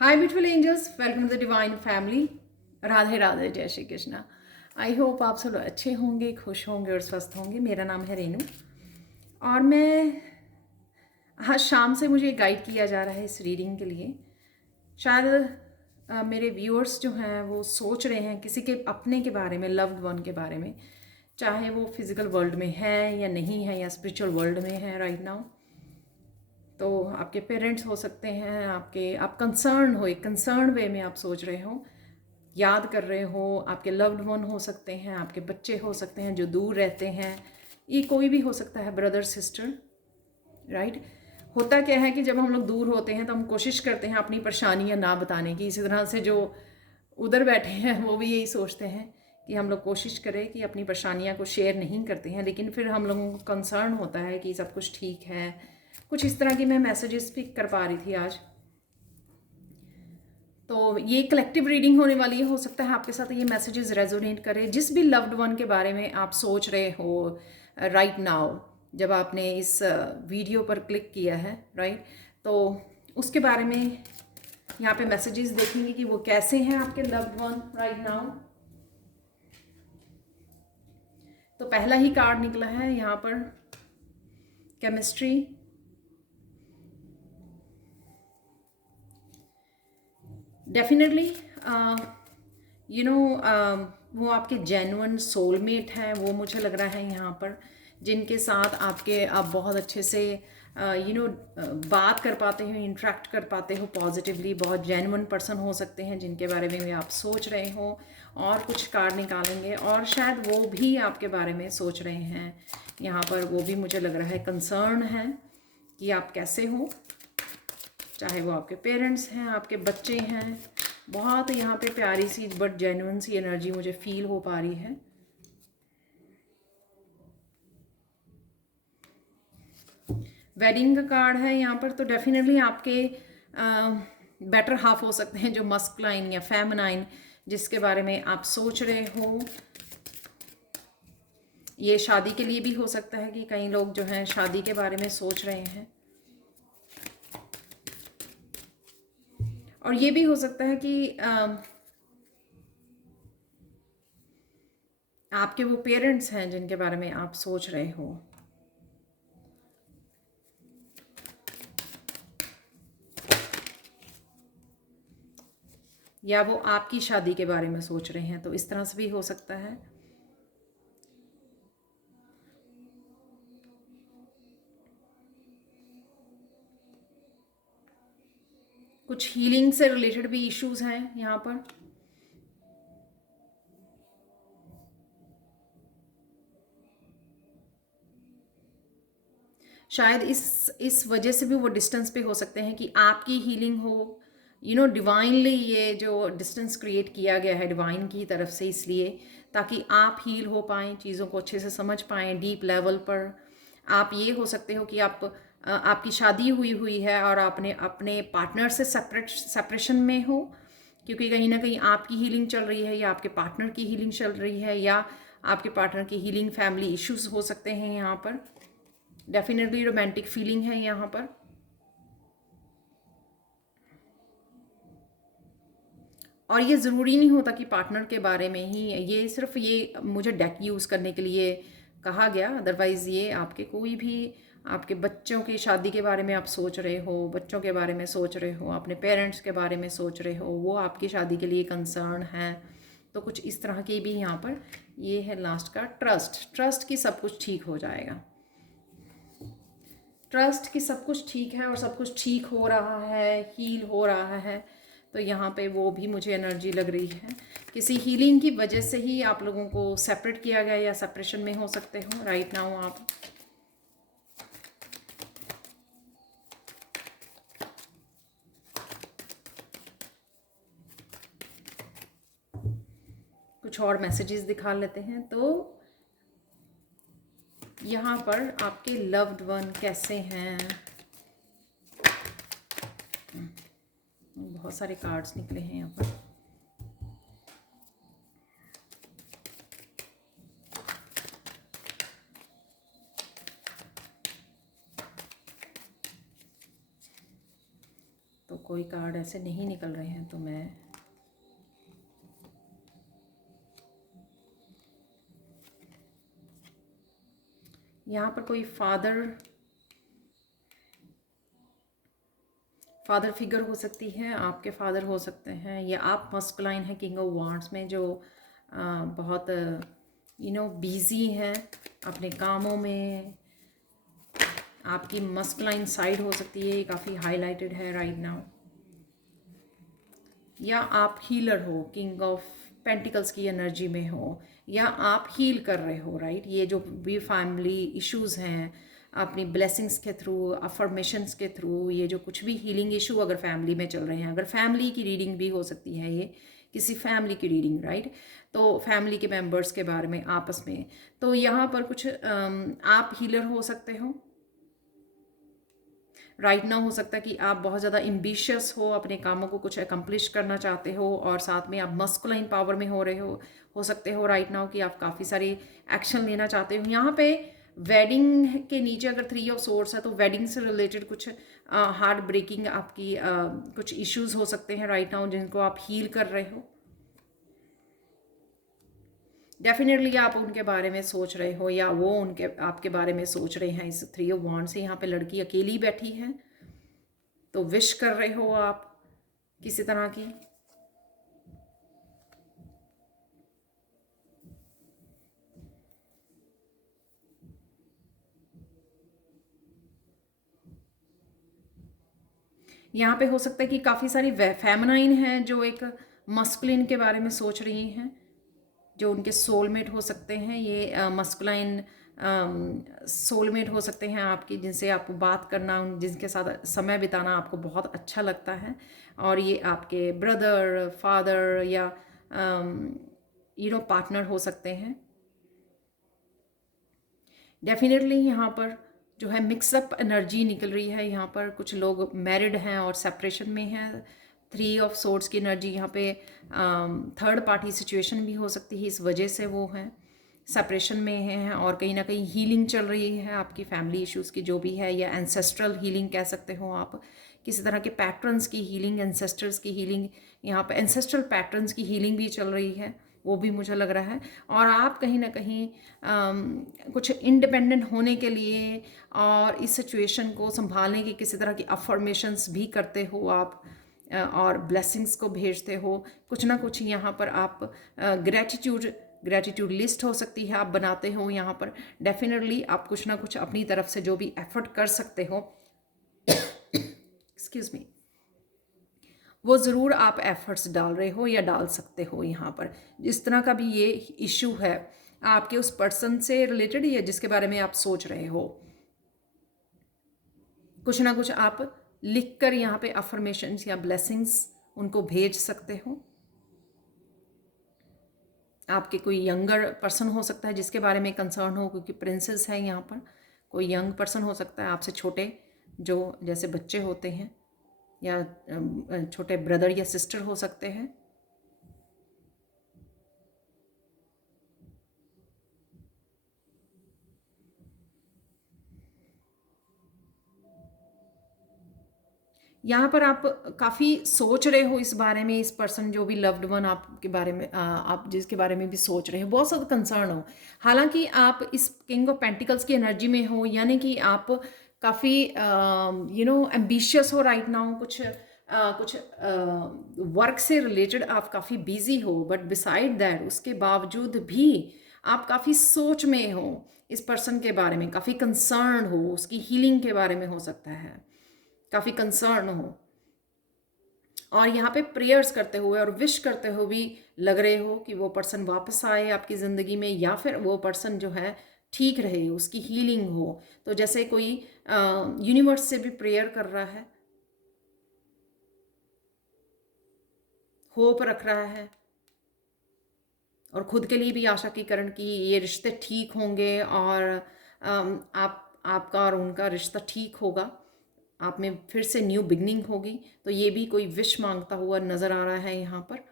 Hi beautiful angels, welcome to the divine family. Radhe Radhe, जय Shri Krishna. I hope आप सब अच्छे होंगे, खुश होंगे और स्वस्थ होंगे। मेरा नाम है रेनू और मैं आज शाम से मुझे गाइड किया जा रहा है इस रीडिंग के लिए। शायद मेरे व्यूअर्स जो हैं वो सोच रहे हैं किसी के अपने के बारे में, लव्ड वन के बारे में, चाहे वो फिजिकल वर्ल्ड में है या नहीं है या स्पिरिचुअल वर्ल्ड में है राइट नाउ। तो आपके पेरेंट्स हो सकते हैं, आप कंसर्न हो, एक कंसर्न वे में आप सोच रहे हो, याद कर रहे हो। आपके लव्ड वन हो सकते हैं, आपके बच्चे हो सकते हैं जो दूर रहते हैं, ये कोई भी हो सकता है, ब्रदर सिस्टर, राइट। होता क्या है कि जब हम लोग दूर होते हैं तो हम कोशिश करते हैं अपनी परेशानियां ना बताने की। इसी तरह से जो उधर बैठे हैं वो भी यही सोचते हैं कि हम लोग कोशिश करें कि अपनी परेशानियां को शेयर नहीं करते हैं, लेकिन फिर हम लोगों को कंसर्न होता है कि सब कुछ ठीक है। कुछ इस तरह की मैं मैसेजेस पिक कर पा रही थी आज। तो ये कलेक्टिव रीडिंग होने वाली है, हो सकता है आपके साथ ये मैसेजेस रेजोनेट करें। जिस भी लव्ड वन के बारे में आप सोच रहे हो राइट नाउ, जब आपने इस वीडियो पर क्लिक किया है, राइट, तो उसके बारे में यहाँ पे मैसेजेस देखेंगे कि वो कैसे हैं आपके लव्ड वन राइट नाउ। तो पहला ही कार्ड निकला है यहाँ पर, केमिस्ट्री। डेफिनेटली यू नो वो आपके जेन्युइन सोलमेट हैं, वो मुझे लग रहा है यहाँ पर, जिनके साथ आप बहुत अच्छे से बात कर पाते हो, इंटरेक्ट कर पाते हो पॉजिटिवली। बहुत जेन्युइन पर्सन हो सकते हैं जिनके बारे में आप सोच रहे हो। और कुछ कार्ड निकालेंगे और शायद वो भी आपके बारे में सोच रहे हैं यहाँ पर। वो भी मुझे लग रहा है कंसर्न है कि आप कैसे हो, चाहे वो आपके पेरेंट्स हैं, आपके बच्चे हैं। बहुत यहाँ पे प्यारी सी बट जेन्युइन सी एनर्जी मुझे फील हो पा रही है। वेडिंग का कार्ड है यहाँ पर, तो डेफिनेटली आपके बेटर हाफ हो सकते हैं जो मस्कुलाइन या फेमिनाइन, जिसके बारे में आप सोच रहे हो। ये शादी के लिए भी हो सकता है कि कई लोग जो हैं शादी के बारे में सोच रहे हैं। और ये भी हो सकता है कि आपके वो पेरेंट्स हैं जिनके बारे में आप सोच रहे हो। या वो आपकी शादी के बारे में सोच रहे हैं, तो इस तरह से भी हो सकता है। कुछ हीलिंग से रिलेटेड भी इश्यूज हैं यहाँ पर। शायद इस वजह से भी वो डिस्टेंस पे हो सकते हैं कि आपकी हीलिंग हो, डिवाइनली ये जो डिस्टेंस क्रिएट किया गया है डिवाइन की तरफ से, इसलिए ताकि आप हील हो पाएँ, चीज़ों को अच्छे से समझ पाएँ डीप लेवल पर। आप ये हो सकते हो कि आपकी शादी हुई हुई है और आपने अपने पार्टनर से सेपरेशन में हो, क्योंकि कहीं ना कहीं आपकी हीलिंग चल रही है या आपके पार्टनर की हीलिंग चल रही है, या आपके पार्टनर की हीलिंग, फैमिली इश्यूज हो सकते हैं यहाँ पर। डेफिनेटली रोमांटिक फीलिंग है यहाँ पर। और ये ज़रूरी नहीं होता कि पार्टनर के बारे में ही, ये सिर्फ ये मुझे डेक यूज़ करने के लिए कहा गया। अदरवाइज़ ये आपके कोई भी, आपके बच्चों की शादी के बारे में आप सोच रहे हो, बच्चों के बारे में सोच रहे हो, अपने पेरेंट्स के बारे में सोच रहे हो, वो आपकी शादी के लिए कंसर्न है। तो कुछ इस तरह की भी यहाँ पर ये है। लास्ट का ट्रस्ट की सब कुछ ठीक हो जाएगा। ट्रस्ट कि सब कुछ ठीक है और सब कुछ ठीक हो रहा है, हील हो रहा है। तो यहाँ पे वो भी मुझे एनर्जी लग रही है। किसी हीलिंग की वजह से ही आप लोगों को सेपरेट किया गया या सेपरेशन में हो सकते हो राइट नाउ आप। कुछ और मैसेजेस दिखा लेते हैं। तो यहाँ पर आपके लव्ड वन कैसे हैं। बहुत सारे कार्ड्स निकले हैं यहाँ पर। तो कोई कार्ड ऐसे नहीं निकल रहे हैं, तो मैं यहाँ पर कोई फादर फिगर हो सकती है, आपके फादर हो सकते हैं, या आप मस्कुलाइन है किंग ऑफ वांड्स में, जो बहुत बिजी हैं अपने कामों में। आपकी मस्कुलाइन साइड हो सकती है, काफ़ी हाईलाइटेड है राइट नाउ। या आप हीलर हो, किंग ऑफ पेंटिकल्स की एनर्जी में हो, या आप हील कर रहे हो राइट। ये जो भी फैमिली इश्यूज हैं, अपनी ब्लेसिंग्स के थ्रू, अफर्मेशंस के थ्रू, ये जो कुछ भी हीलिंग इशू अगर फैमिली में चल रहे हैं, अगर फैमिली की रीडिंग भी हो सकती है, ये किसी फैमिली की रीडिंग राइट। तो फैमिली के मेंबर्स के बारे में आपस में, तो यहाँ पर कुछ आप हीलर हो सकते हो राइट नाउ। हो सकता है कि आप बहुत ज़्यादा एम्बिशियस हो, अपने कामों को कुछ अकम्प्लिश करना चाहते हो, और साथ में आप मस्कुलाइन पावर में हो रहे हो सकते हो राइट नाउ कि आप काफ़ी सारी एक्शन लेना चाहते हो। यहाँ पे वेडिंग के नीचे अगर 3 ऑफ सोर्स है, तो वेडिंग से रिलेटेड कुछ हार्ट ब्रेकिंग आपकी कुछ इश्यूज हो सकते हैं राइट नाउ, जिनको आप हील कर रहे हो। डेफिनेटली आप उनके बारे में सोच रहे हो, या वो उनके आपके बारे में सोच रहे हैं। इस 3 ऑफ वॉन्ड से यहाँ पे लड़की अकेली बैठी है, तो विश कर रहे हो आप किसी तरह की। यहाँ पे हो सकता है कि काफ़ी सारी फेमिनाइन हैं जो एक मस्कुलिन के बारे में सोच रही हैं, जो उनके सोलमेट हो सकते हैं। ये मस्कुलाइन सोलमेट हो सकते हैं आपकी, जिनसे आपको बात करना, जिनके साथ समय बिताना आपको बहुत अच्छा लगता है। और ये आपके ब्रदर, फादर, या पार्टनर हो सकते हैं। डेफिनेटली यहाँ पर जो है मिक्सअप एनर्जी निकल रही है। यहाँ पर कुछ लोग मैरिड हैं और सेपरेशन में हैं। 3 ऑफ सोर्ड्स की एनर्जी यहाँ पे थर्ड पार्टी सिचुएशन भी हो सकती है, इस वजह से वो हैं सेपरेशन में हैं। और कहीं ना कहीं हीलिंग चल रही है आपकी फैमिली इश्यूज़ की, जो भी है, या एंसेस्ट्रल हीलिंग कह सकते हो आप, किसी तरह के पैटर्न्स की हीलिंग, एंसेस्टर्स की हीलिंग, यहाँ पे एंसेस्ट्रल पैटर्न्स की हीलिंग भी चल रही है, वो भी मुझे लग रहा है। और आप कहीं ना कहीं कुछ इंडिपेंडेंट होने के लिए और इस सिचुएशन को संभालने की किसी तरह की अफर्मेशंस भी करते हो आप, और ब्लेसिंग्स को भेजते हो। कुछ ना कुछ यहाँ पर आप ग्रेटिट्यूड लिस्ट हो सकती है, आप बनाते हो यहाँ पर। डेफिनेटली आप कुछ ना कुछ अपनी तरफ से जो भी एफर्ट कर सकते हो, एक्सक्यूज मी, वो ज़रूर आप एफर्ट्स डाल रहे हो या डाल सकते हो यहाँ पर। जिस तरह का भी ये इशू है आपके उस पर्सन से रिलेटेड, या जिसके बारे में आप सोच रहे हो, कुछ ना कुछ आप लिख कर यहाँ पे अफर्मेशंस या ब्लेसिंग्स उनको भेज सकते हो। आपके कोई यंगर पर्सन हो सकता है जिसके बारे में कंसर्न हो, क्योंकि प्रिंसेस है यहाँ पर। कोई यंग पर्सन हो सकता है आपसे छोटे, जो जैसे बच्चे होते हैं, या छोटे ब्रदर या सिस्टर हो सकते हैं। यहाँ पर आप काफ़ी सोच रहे हो इस बारे में, इस पर्सन जो भी लव्ड वन आपके बारे में, आप जिसके बारे में भी सोच रहे हो, बहुत ज़्यादा कंसर्न हो। हालांकि आप इस किंग ऑफ पेंटिकल्स की एनर्जी में हो, यानी कि आप काफ़ी एम्बिशियस हो राइट नाउ। कुछ वर्क से रिलेटेड आप काफ़ी बिजी हो, बट बिसाइड दैट, उसके बावजूद भी आप काफ़ी सोच में हो इस पर्सन के बारे में, काफ़ी कंसर्न हो, उसकी हीलिंग के बारे में हो सकता है, काफ़ी कंसर्न हो। और यहाँ पे प्रेयर्स करते हुए और विश करते हुए भी लग रहे हो कि वो पर्सन वापस आए आपकी ज़िंदगी में, या फिर वो पर्सन जो है ठीक रहे, उसकी हीलिंग हो। तो जैसे कोई यूनिवर्स से भी प्रेयर कर रहा है, होप रख रहा है, और खुद के लिए भी आशा की करण की ये रिश्ते ठीक होंगे, और आपका और उनका रिश्ता ठीक होगा, आप में फिर से न्यू बिगनिंग होगी। तो ये भी कोई विश मांगता हुआ नज़र आ रहा है यहाँ पर।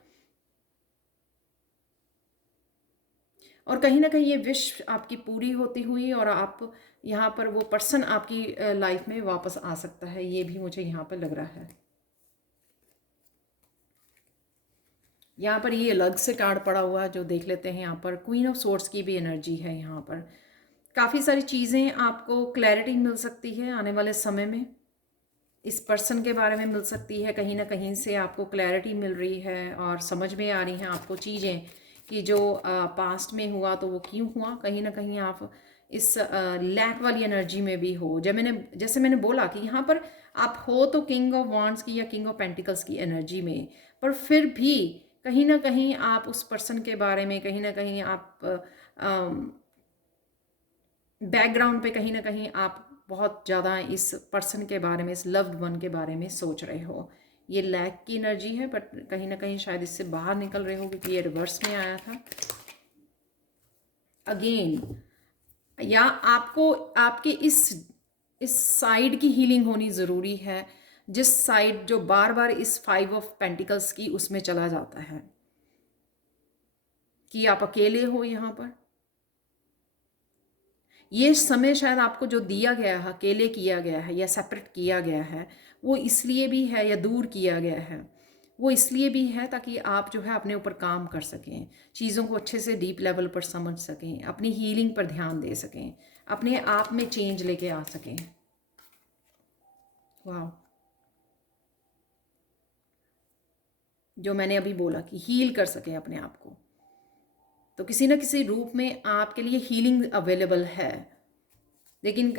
और कहीं ना कहीं ये विश आपकी पूरी होती हुई, और आप यहाँ पर वो पर्सन आपकी लाइफ में वापस आ सकता है, ये भी मुझे यहाँ पर लग रहा है। यहाँ पर ये अलग से कार्ड पड़ा हुआ है जो देख लेते हैं। यहाँ पर क्वीन ऑफ सोर्ड्स की भी एनर्जी है। यहाँ पर काफ़ी सारी चीज़ें आपको क्लैरिटी मिल सकती है आने वाले समय में। इस पर्सन के बारे में मिल सकती है, कहीं ना कहीं से आपको क्लैरिटी मिल रही है और समझ में आ रही हैं आपको चीज़ें कि जो पास्ट में हुआ तो वो क्यों हुआ। कहीं ना कहीं आप इस लैक वाली एनर्जी में भी हो। जैसे मैंने बोला कि यहाँ पर आप हो तो किंग ऑफ वांड्स की या किंग ऑफ पेंटिकल्स की एनर्जी में, पर फिर भी कहीं ना कहीं आप उस पर्सन के बारे में, कहीं ना कहीं आप बैकग्राउंड पे कहीं ना कहीं आप बहुत ज़्यादा इस पर्सन के बारे में, इस लव्ड वन के बारे में सोच रहे हो। ये लैक की एनर्जी है, बट कहीं ना कहीं शायद इससे बाहर निकल रहे हो क्योंकि ये रिवर्स में आया था अगेन। या आपको आपके इस साइड की हीलिंग होनी ज़रूरी है, जिस साइड जो बार बार इस 5 ऑफ पेंटिकल्स की उसमें चला जाता है कि आप अकेले हो यहाँ पर। ये समय शायद आपको जो दिया गया है, अकेले किया गया है या सेपरेट किया गया है, वो इसलिए भी है, या दूर किया गया है वो इसलिए भी है ताकि आप जो है अपने ऊपर काम कर सकें, चीज़ों को अच्छे से डीप लेवल पर समझ सकें, अपनी हीलिंग पर ध्यान दे सकें, अपने आप में चेंज लेके आ सकें। वाह, जो मैंने अभी बोला कि हील कर सकें अपने आप को, तो किसी न किसी रूप में आपके लिए हीलिंग अवेलेबल है। लेकिन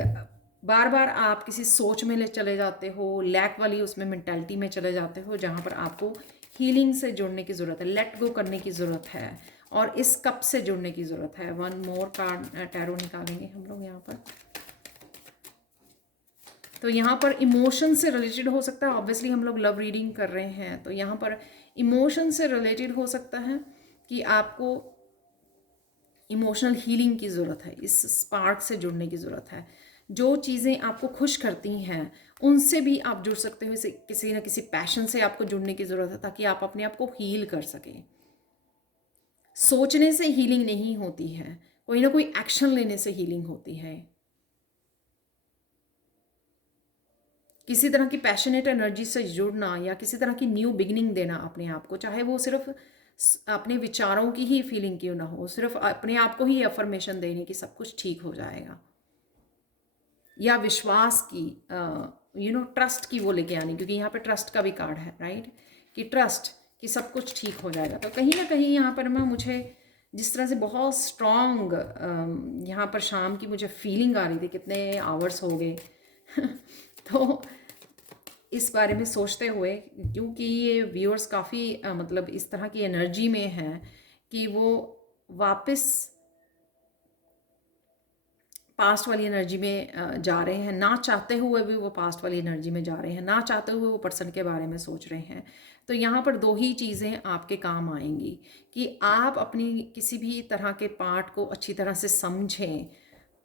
बार बार आप किसी सोच में ले चले जाते हो, लैक वाली उसमें मेंटालिटी में चले जाते हो, जहाँ पर आपको हीलिंग से जुड़ने की ज़रूरत है, लेट गो करने की ज़रूरत है और इस कप से जुड़ने की ज़रूरत है। वन मोर कार्ड टैरो निकालेंगे हम लोग यहाँ पर। तो यहाँ पर इमोशन से रिलेटेड हो सकता है, ऑब्वियसली हम लोग लव रीडिंग कर रहे हैं, तो यहाँ पर इमोशन से रिलेटेड हो सकता है कि आपको इमोशनल हीलिंग की ज़रूरत है, इस स्पार्क से जुड़ने की ज़रूरत है। जो चीज़ें आपको खुश करती हैं उनसे भी आप जुड़ सकते हो, इसे किसी न किसी पैशन से आपको जुड़ने की ज़रूरत है ताकि आप अपने आप को हील कर सकें। सोचने से हीलिंग नहीं होती है, कोई ना कोई एक्शन लेने से हीलिंग होती है। किसी तरह की पैशनेट एनर्जी से जुड़ना या किसी तरह की न्यू बिगिनिंग देना अपने आप को, चाहे वो सिर्फ अपने विचारों की ही फीलिंग क्यों ना हो, सिर्फ अपने आप को ही अफर्मेशन देने की सब कुछ ठीक हो जाएगा, या विश्वास की ट्रस्ट की वो लेके आनी, क्योंकि यहाँ पे ट्रस्ट का भी कार्ड है, राइट, कि ट्रस्ट कि सब कुछ ठीक हो जाएगा। तो कहीं ना कहीं यहाँ पर मुझे जिस तरह से बहुत स्ट्रॉन्ग यहाँ पर शाम की मुझे फीलिंग आ रही थी, कितने आवर्स हो गए तो इस बारे में सोचते हुए, क्योंकि ये व्यूअर्स काफ़ी मतलब इस तरह की एनर्जी में हैं कि वो वापस पास्ट वाली एनर्जी में जा रहे हैं, ना चाहते हुए भी वो पास्ट वाली एनर्जी में जा रहे हैं, ना चाहते हुए वो पर्सन के बारे में सोच रहे हैं। तो यहाँ पर दो ही चीज़ें आपके काम आएंगी कि आप अपनी किसी भी तरह के पार्ट को अच्छी तरह से समझें,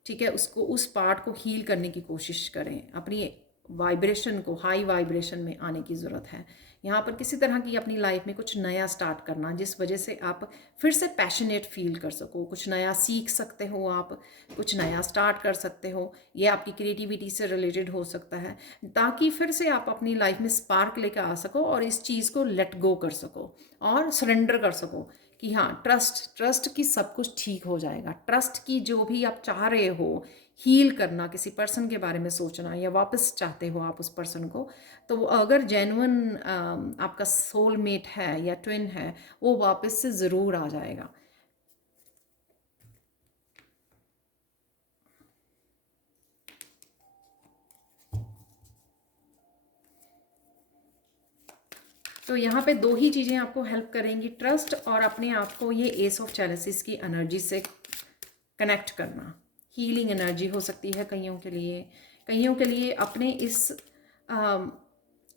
ठीक है, उसको उस पार्ट को हील करने की कोशिश करें, अपनी वाइब्रेशन को हाई वाइब्रेशन में आने की ज़रूरत है। यहाँ पर किसी तरह की अपनी लाइफ में कुछ नया स्टार्ट करना, जिस वजह से आप फिर से पैशनेट फील कर सको, कुछ नया सीख सकते हो, आप कुछ नया स्टार्ट कर सकते हो। ये आपकी क्रिएटिविटी से रिलेटेड हो सकता है, ताकि फिर से आप अपनी लाइफ में स्पार्क लेकर आ सको और इस चीज़ को लेट गो कर सको और सरेंडर कर सको कि हाँ, ट्रस्ट की सब कुछ ठीक हो जाएगा। ट्रस्ट की जो भी आप चाह रहे हो हील करना, किसी पर्सन के बारे में सोचना या वापस चाहते हो आप उस पर्सन को, तो वो अगर जेन्युइन आपका सोलमेट है या ट्विन है, वो वापस से ज़रूर आ जाएगा। तो यहाँ पे दो ही चीज़ें आपको हेल्प करेंगी, ट्रस्ट और अपने आप को ये एस ऑफ चैलेसिस की एनर्जी से कनेक्ट करना। हीलिंग एनर्जी हो सकती है कईयों के लिए अपने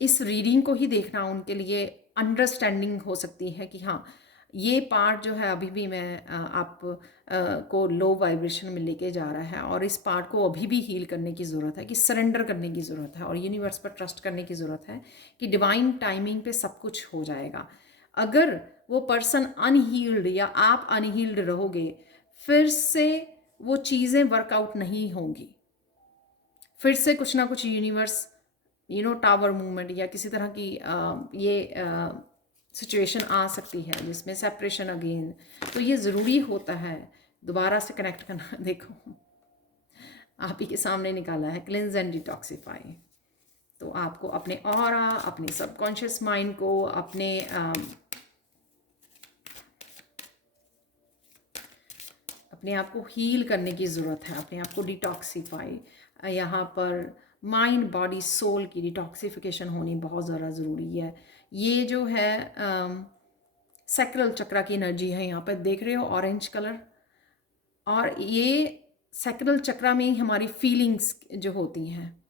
इस रीडिंग को ही देखना उनके लिए अंडरस्टैंडिंग हो सकती है कि हाँ, ये पार्ट जो है अभी भी मैं आप को लो वाइब्रेशन में लेके जा रहा है और इस पार्ट को अभी भी हील करने की ज़रूरत है, कि सरेंडर करने की ज़रूरत है और यूनिवर्स पर ट्रस्ट करने की ज़रूरत है कि डिवाइन टाइमिंग पे सब कुछ हो जाएगा। अगर वो पर्सन अनहील्ड या आप अनहील्ड रहोगे, फिर से वो चीज़ें वर्कआउट नहीं होंगी, फिर से कुछ ना कुछ यूनिवर्स टावर मूवमेंट या किसी तरह की ये सिचुएशन आ सकती है जिसमें सेपरेशन अगेन, तो ये ज़रूरी होता है दोबारा से कनेक्ट करना। देखो आप ही के सामने निकाला है, क्लिंज एंड डिटॉक्सिफाई। तो आपको अपने ऑरा, अपने सबकॉन्शियस माइंड को, अपने आप को हील करने की ज़रूरत है, अपने आप को डिटॉक्सिफाई, यहाँ पर माइंड बॉडी सोल की डिटॉक्सिफिकेशन होनी बहुत ज़्यादा ज़रूरी है। ये जो है सैक्रल चक्रा की एनर्जी है, यहाँ पर देख रहे हो ऑरेंज कलर, और ये सैक्रल चक्रा में ही हमारी फीलिंग्स जो होती हैं,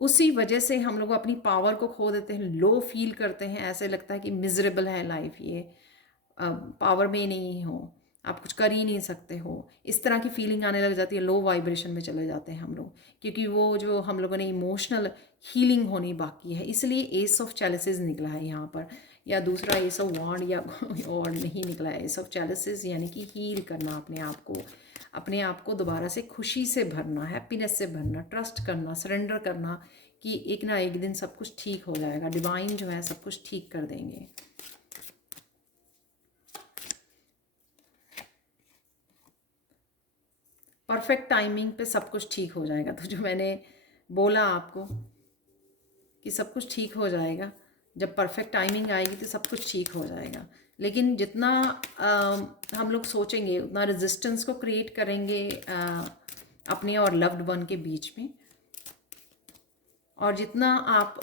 उसी वजह से हम लोग अपनी पावर को खो देते हैं, लो फील करते हैं, ऐसे लगता है कि मिजरेबल है लाइफ, ये पावर में नहीं हो, आप कुछ कर ही नहीं सकते हो, इस तरह की फीलिंग आने लग जाती है, लो वाइब्रेशन में चले जाते हैं हम लोग, क्योंकि वो जो हम लोगों ने इमोशनल हीलिंग होनी बाकी है, इसलिए एस ऑफ चैलिसेस निकला है यहाँ पर, या दूसरा एस ऑफ वॉन्ड या और नहीं निकला है, एस ऑफ चैलिसेस, यानी कि हील करना अपने आप को दोबारा से खुशी से भरना, हैप्पीनेस से भरना, ट्रस्ट करना, सरेंडर करना कि एक ना एक दिन सब कुछ ठीक हो जाएगा, डिवाइन जो है सब कुछ ठीक कर देंगे। परफेक्ट टाइमिंग पे सब कुछ ठीक हो जाएगा। तो जो मैंने बोला आपको कि सब कुछ ठीक हो जाएगा, जब परफेक्ट टाइमिंग आएगी तो सब कुछ ठीक हो जाएगा, लेकिन जितना हम लोग सोचेंगे उतना रेजिस्टेंस को क्रिएट करेंगे अपने और लव्ड वन के बीच में, और जितना आप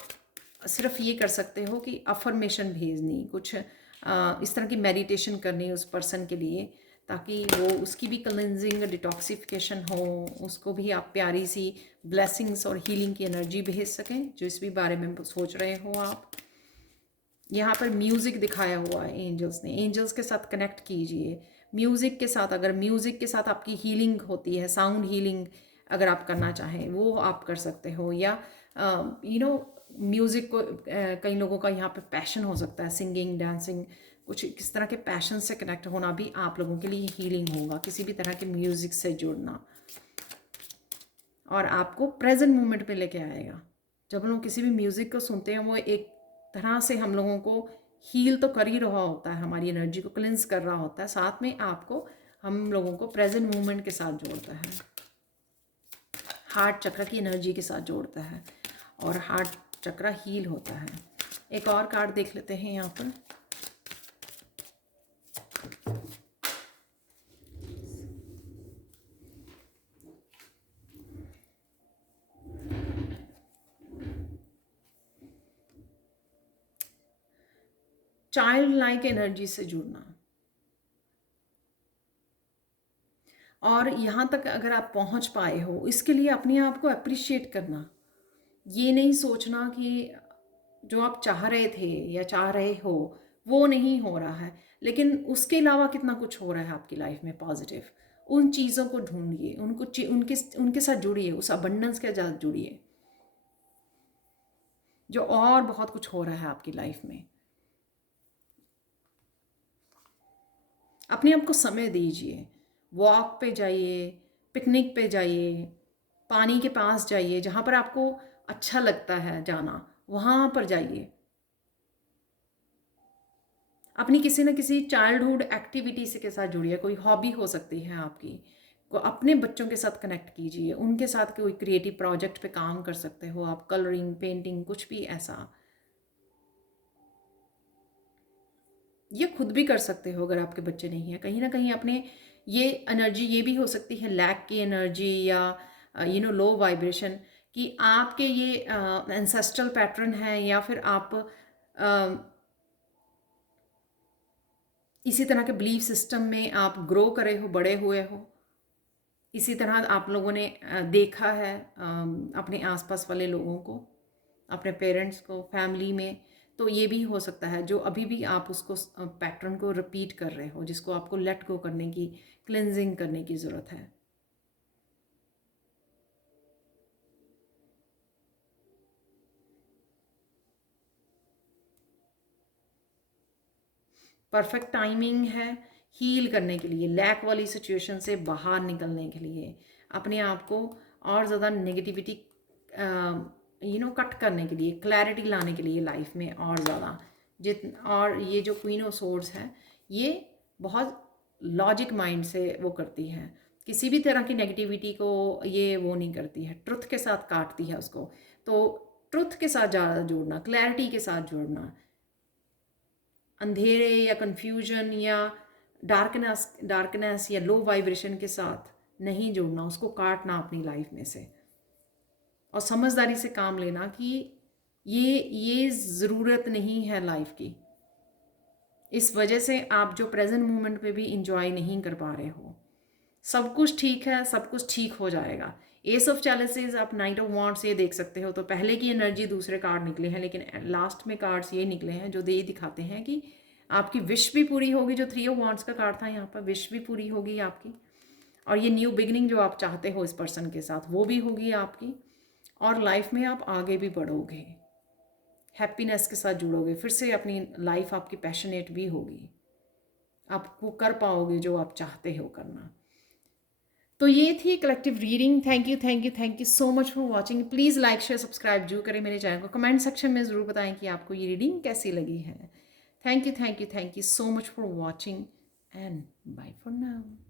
सिर्फ ये कर सकते हो कि अफर्मेशन भेजनी, कुछ इस तरह की मेडिटेशन करनी उस पर्सन के लिए, ताकि वो उसकी भी क्लिनजिंग डिटॉक्सिफिकेशन हो, उसको भी आप प्यारी सी ब्लेसिंग्स और हीलिंग की एनर्जी भेज सकें जो इस भी बारे में सोच रहे हो आप। यहाँ पर म्यूज़िक दिखाया हुआ है एंजल्स ने, एंजल्स के साथ कनेक्ट कीजिए म्यूज़िक के साथ। अगर म्यूज़िक के साथ आपकी हीलिंग होती है, साउंड हीलिंग अगर आप करना चाहें वो आप कर सकते हो, या म्यूज़िक को कई लोगों का यहाँ पे पैशन हो सकता है, सिंगिंग, डांसिंग, कुछ किस तरह के पैशन से कनेक्ट होना भी आप लोगों के लिए हीलिंग होगा, किसी भी तरह के म्यूज़िक से जुड़ना, और आपको प्रेजेंट मोमेंट पे लेके आएगा। जब हम लोग किसी भी म्यूज़िक को सुनते हैं वो एक तरह से हम लोगों को हील तो कर ही रहा होता है, हमारी एनर्जी को क्लिंस कर रहा होता है, साथ में आपको हम लोगों को प्रेजेंट मोमेंट के साथ जोड़ता है, हार्ट चक्र की एनर्जी के साथ जोड़ता है, और हार्ट चक्र हील होता है। एक और कार्ड देख लेते हैं यहाँ पर। चाइल्ड लाइक एनर्जी से जुड़ना, और यहाँ तक अगर आप पहुँच पाए हो, इसके लिए अपने आप को अप्रिशिएट करना, ये नहीं सोचना कि जो आप चाह रहे थे या चाह रहे हो वो नहीं हो रहा है, लेकिन उसके अलावा कितना कुछ हो रहा है आपकी लाइफ में पॉजिटिव, उन चीज़ों को ढूंढिए, उनके साथ जुड़िए, उस अबंडेंस के साथ जुड़िए जो और बहुत कुछ हो रहा है आपकी लाइफ में। अपने आप को समय दीजिए, वॉक पे जाइए, पिकनिक पे जाइए, पानी के पास जाइए, जहाँ पर आपको अच्छा लगता है जाना वहाँ पर जाइए। अपनी किसी न किसी चाइल्डहुड एक्टिविटी से के साथ जुड़िए, कोई हॉबी हो सकती है आपकी, को अपने बच्चों के साथ कनेक्ट कीजिए, उनके साथ कोई क्रिएटिव प्रोजेक्ट पे काम कर सकते हो आप, कलरिंग, पेंटिंग, कुछ भी ऐसा। ये खुद भी कर सकते हो अगर आपके बच्चे नहीं हैं। कहीं ना कहीं अपने ये एनर्जी ये भी हो सकती है लैक की एनर्जी, या लो वाइब्रेशन, कि आपके ये एंसेस्ट्रल पैटर्न है, या फिर आप इसी तरह के बिलीफ सिस्टम में आप ग्रो करे हो, बड़े हुए हो, इसी तरह आप लोगों ने देखा है अपने आसपास वाले लोगों को, अपने पेरेंट्स को, फैमिली में। तो ये भी हो सकता है जो अभी भी आप उसको पैटर्न को रिपीट कर रहे हो, जिसको आपको लेट गो करने की, क्लिनजिंग करने की ज़रूरत है। परफेक्ट टाइमिंग है हील करने के लिए, लैक वाली सिचुएशन से बाहर निकलने के लिए, अपने आप को और ज़्यादा नेगेटिविटी कट करने के लिए, क्लैरिटी लाने के लिए लाइफ में और ज़्यादा, और ये जो क्वीन ऑफ सोर्ड्स है ये बहुत लॉजिक माइंड से वो करती है, किसी भी तरह की नेगेटिविटी को ये वो नहीं करती है, ट्रुथ के साथ काटती है उसको। तो ट्रुथ के साथ ज़्यादा जुड़ना, क्लैरिटी के साथ जुड़ना, अंधेरे या कन्फ्यूजन या डार्कनेस या लो वाइब्रेशन के साथ नहीं जुड़ना, उसको काटना अपनी लाइफ में से, और समझदारी से काम लेना कि ये ज़रूरत नहीं है लाइफ की। इस वजह से आप जो प्रेजेंट मोमेंट पे भी इंजॉय नहीं कर पा रहे हो। सब कुछ ठीक है, सब कुछ ठीक हो जाएगा। एस ऑफ चैलेंजेस आप नाइट ऑफ वॉन्ट्स ये देख सकते हो, तो पहले की एनर्जी दूसरे कार्ड निकले हैं, लेकिन लास्ट में कार्ड्स ये निकले हैं जो ये दिखाते हैं कि आपकी विश भी पूरी होगी। जो 3 ऑफ वॉन्ट्स का कार्ड था यहाँ पर, विश भी पूरी होगी आपकी, और ये न्यू बिगनिंग जो आप चाहते हो इस पर्सन के साथ वो भी होगी आपकी, और लाइफ में आप आगे भी बढ़ोगे, हैप्पीनेस के साथ जुड़ोगे, फिर से अपनी लाइफ आपकी पैशनेट भी होगी, आपको कर पाओगे जो आप चाहते हो करना। तो ये थी collective reading. Thank you so much for watching. Please like share subscribe जरूर करें मेरे चैनल को, कमेंट सेक्शन में ज़रूर बताएं कि आपको ये रीडिंग कैसी लगी है। Thank you so much for watching and bye for now.